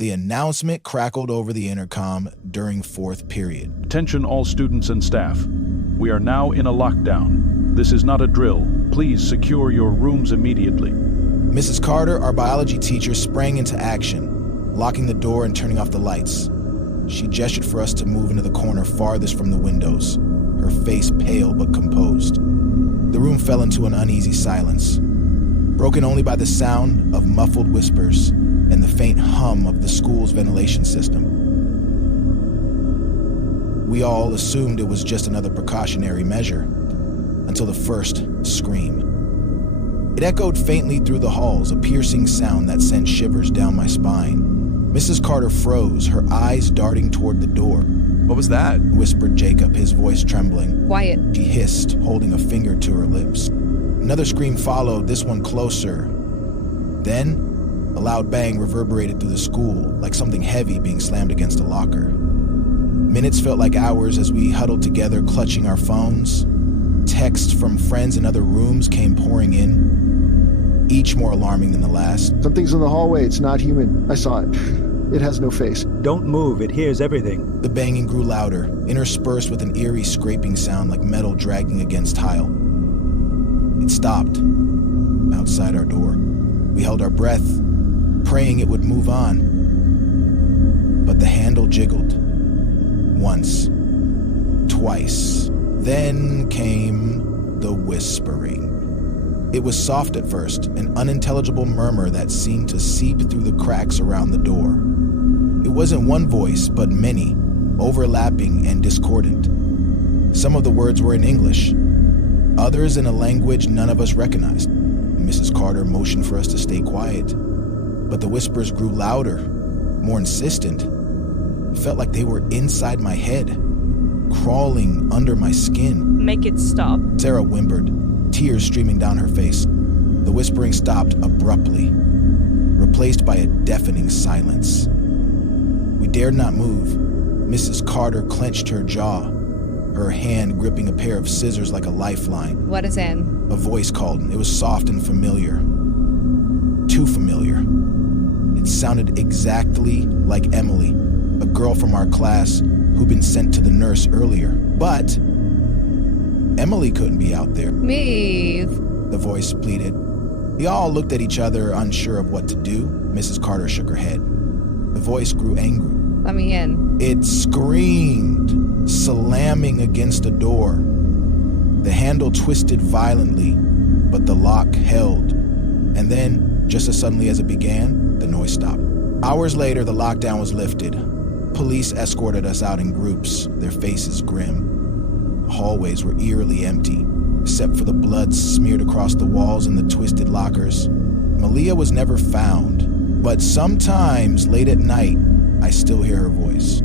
The announcement crackled over the intercom during fourth period. Attention all students and staff. We are now in a lockdown. This is not a drill. Please secure your rooms immediately. Mrs. Carter, our biology teacher, sprang into action, locking the door and turning off the lights. She gestured for us to move into the corner farthest from the windows, her face pale but composed. The room fell into an uneasy silence, broken only by the sound of muffled whispers and the faint hum of the school's ventilation system. We all assumed it was just another precautionary measure, until the first scream. It echoed faintly through the halls, a piercing sound that sent shivers down my spine. Mrs. Carter froze, her eyes darting toward the door. "What was that?" whispered Jacob, his voice trembling. Quiet. She hissed, holding a finger to her lips. Another scream followed, this one closer. Then, a loud bang reverberated through the school, like something heavy being slammed against a locker. Minutes felt like hours as we huddled together, clutching our phones. Texts from friends in other rooms came pouring in, each more alarming than the last. "Something's in the hallway. It's not human. I saw it. It has no face." "Don't move. It hears everything." The banging grew louder, interspersed with an eerie scraping sound like metal dragging against tile. It stopped outside our door. We held our breath, praying it would move on. But the handle jiggled. Once. Twice. Then came the whispering. It was soft at first, an unintelligible murmur that seemed to seep through the cracks around the door. It wasn't one voice, but many, overlapping and discordant. Some of the words were in English, others in a language none of us recognized. Mrs. Carter motioned for us to stay quiet, but the whispers grew louder, more insistent. It felt like they were inside my head, crawling under my skin. "Make it stop." Sarah whimpered, tears streaming down her face. The whispering stopped abruptly, replaced by a deafening silence. We dared not move. Mrs. Carter clenched her jaw, her hand gripping a pair of scissors like a lifeline. "What is in?" A voice called. It was soft and familiar. Too familiar. It sounded exactly like Emily, a girl from our class who'd been sent to the nurse earlier. But Emily couldn't be out there. "Move," the voice pleaded. We all looked at each other, unsure of what to do. Mrs. Carter shook her head. The voice grew angry. "Let me in." It screamed, slamming against a door. The handle twisted violently, but the lock held. And then, just as suddenly as it began, the noise stopped. Hours later, the lockdown was lifted. Police escorted us out in groups, their faces grim. The hallways were eerily empty, except for the blood smeared across the walls and the twisted lockers. Malia was never found, but sometimes late at night, I still hear her voice.